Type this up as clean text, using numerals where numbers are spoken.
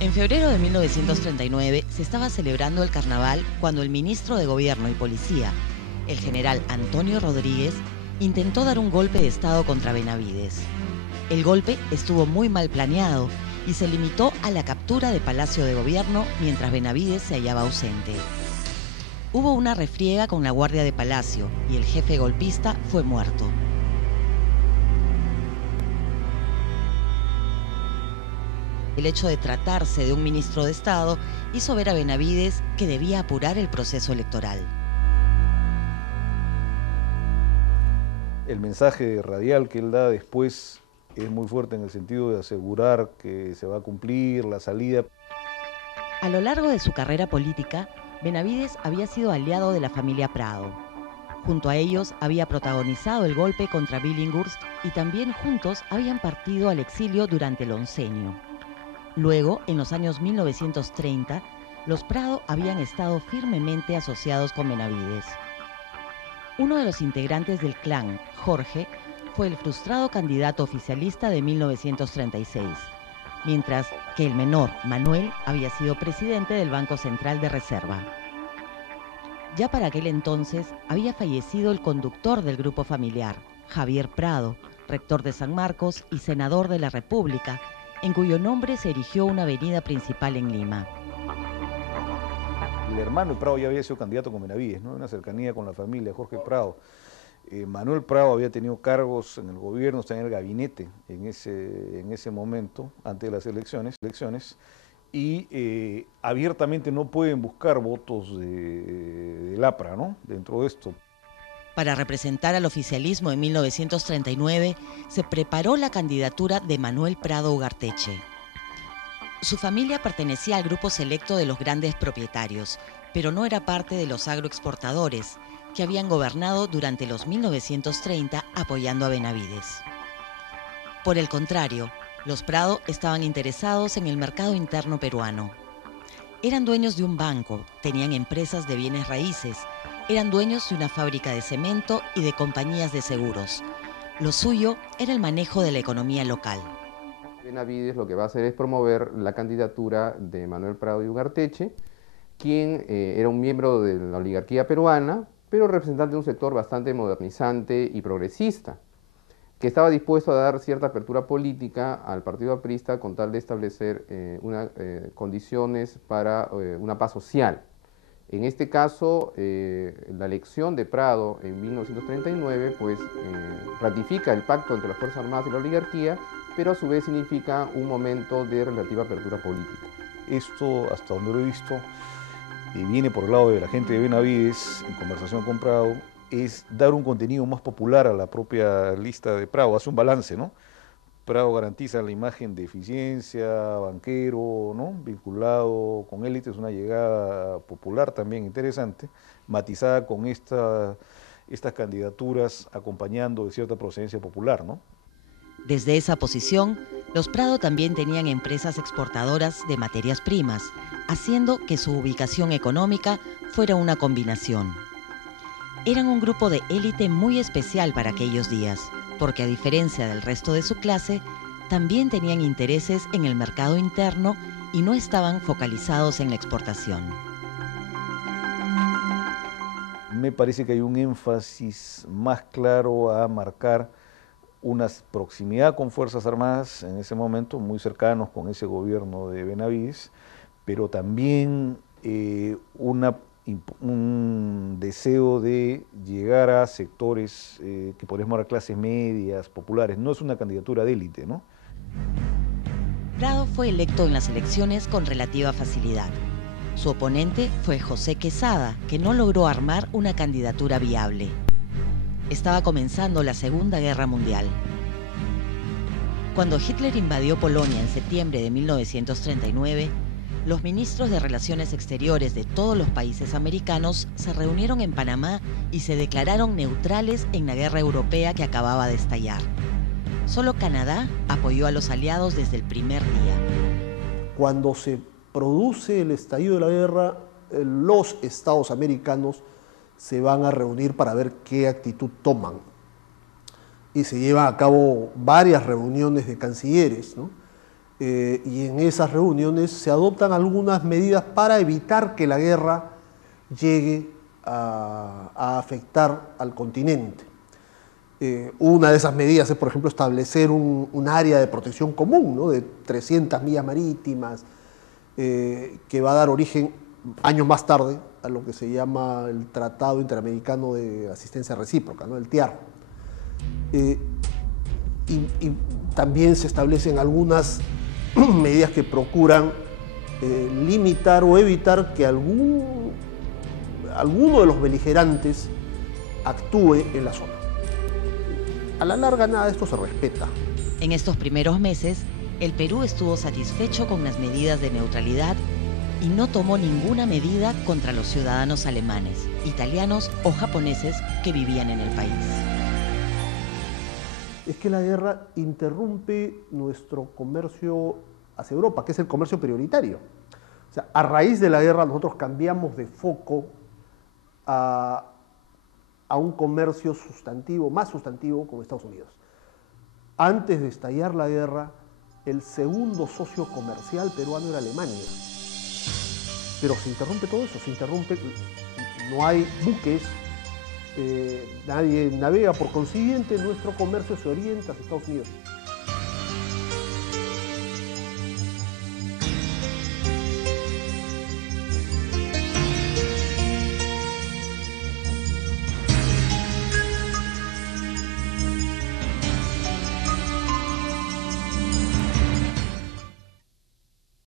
En febrero de 1939 se estaba celebrando el carnaval cuando el ministro de Gobierno y Policía, el general Antonio Rodríguez, intentó dar un golpe de Estado contra Benavides. El golpe estuvo muy mal planeado y se limitó a la captura de Palacio de Gobierno mientras Benavides se hallaba ausente. Hubo una refriega con la guardia de Palacio y el jefe golpista fue muerto. El hecho de tratarse de un ministro de Estado hizo ver a Benavides que debía apurar el proceso electoral. El mensaje radial que él da después es muy fuerte en el sentido de asegurar que se va a cumplir la salida. A lo largo de su carrera política, Benavides había sido aliado de la familia Prado. Junto a ellos había protagonizado el golpe contra Billinghurst y también juntos habían partido al exilio durante el oncenio. Luego, en los años 1930, los Prado habían estado firmemente asociados con Benavides. Uno de los integrantes del clan, Jorge, fue el frustrado candidato oficialista de 1936, mientras que el menor, Manuel, había sido presidente del Banco Central de Reserva. Ya para aquel entonces había fallecido el conductor del grupo familiar, Javier Prado, rector de San Marcos y senador de la República, en cuyo nombre se erigió una avenida principal en Lima. El hermano de Prado ya había sido candidato con Benavides, ¿no? Una cercanía con la familia, Jorge Prado. Manuel Prado había tenido cargos en el gobierno, está en el gabinete en ese momento, antes de las elecciones y abiertamente no pueden buscar votos del APRA, ¿no? Dentro de esto. Para representar al oficialismo en 1939, se preparó la candidatura de Manuel Prado Ugarteche. Su familia pertenecía al grupo selecto de los grandes propietarios, pero no era parte de los agroexportadores, que habían gobernado durante los 1930 apoyando a Benavides. Por el contrario, los Prado estaban interesados en el mercado interno peruano. Eran dueños de un banco, tenían empresas de bienes raíces, eran dueños de una fábrica de cemento y de compañías de seguros. Lo suyo era el manejo de la economía local. Benavides lo que va a hacer es promover la candidatura de Manuel Prado y Ugarteche, quien era un miembro de la oligarquía peruana, pero representante de un sector bastante modernizante y progresista, que estaba dispuesto a dar cierta apertura política al partido aprista con tal de establecer condiciones para una paz social. En este caso, la elección de Prado en 1939 pues, ratifica el pacto entre las Fuerzas Armadas y la oligarquía, pero a su vez significa un momento de relativa apertura política. Esto, hasta donde lo he visto, viene por el lado de la gente de Benavides, en conversación con Prado, es dar un contenido más popular a la propia lista de Prado, hace un balance, ¿no? Prado garantiza la imagen de eficiencia, banquero, ¿no? Vinculado con élites, una llegada popular también interesante, matizada con estas candidaturas acompañando de cierta procedencia popular, ¿no? Desde esa posición, los Prado también tenían empresas exportadoras de materias primas, haciendo que su ubicación económica fuera una combinación. Eran un grupo de élite muy especial para aquellos días, porque a diferencia del resto de su clase, también tenían intereses en el mercado interno y no estaban focalizados en la exportación. Me parece que hay un énfasis más claro a marcar una proximidad con Fuerzas Armadas en ese momento, muy cercanos con ese gobierno de Benavides, pero también un deseo de llegar a sectores que podemos llamar clases medias, populares. No es una candidatura de élite, ¿no? Prado fue electo en las elecciones con relativa facilidad. Su oponente fue José Quesada, que no logró armar una candidatura viable. Estaba comenzando la Segunda Guerra Mundial. Cuando Hitler invadió Polonia en septiembre de 1939, los ministros de Relaciones Exteriores de todos los países americanos se reunieron en Panamá y se declararon neutrales en la guerra europea que acababa de estallar. Solo Canadá apoyó a los aliados desde el primer día. Cuando se produce el estallido de la guerra, los estados americanos se van a reunir para ver qué actitud toman. Y se llevan a cabo varias reuniones de cancilleres, ¿no? y en esas reuniones se adoptan algunas medidas para evitar que la guerra llegue a afectar al continente. Una de esas medidas es, por ejemplo, establecer un área de protección común, ¿no?, de 300 millas marítimas, que va a dar origen años más tarde a lo que se llama el Tratado Interamericano de Asistencia Recíproca, ¿no?, el TIAR. Y también se establecen algunas medidas que procuran limitar o evitar que alguno de los beligerantes actúe en la zona. A la larga nada de esto se respeta. En estos primeros meses, el Perú estuvo satisfecho con las medidas de neutralidad y no tomó ninguna medida contra los ciudadanos alemanes, italianos o japoneses que vivían en el país. Es que la guerra interrumpe nuestro comercio hacia Europa, que es el comercio prioritario. O sea, a raíz de la guerra nosotros cambiamos de foco a un comercio sustantivo, más sustantivo, con Estados Unidos. Antes de estallar la guerra, el segundo socio comercial peruano era Alemania. Pero se interrumpe todo eso, se interrumpe, no hay buques, nadie navega, por consiguiente nuestro comercio se orienta hacia Estados Unidos.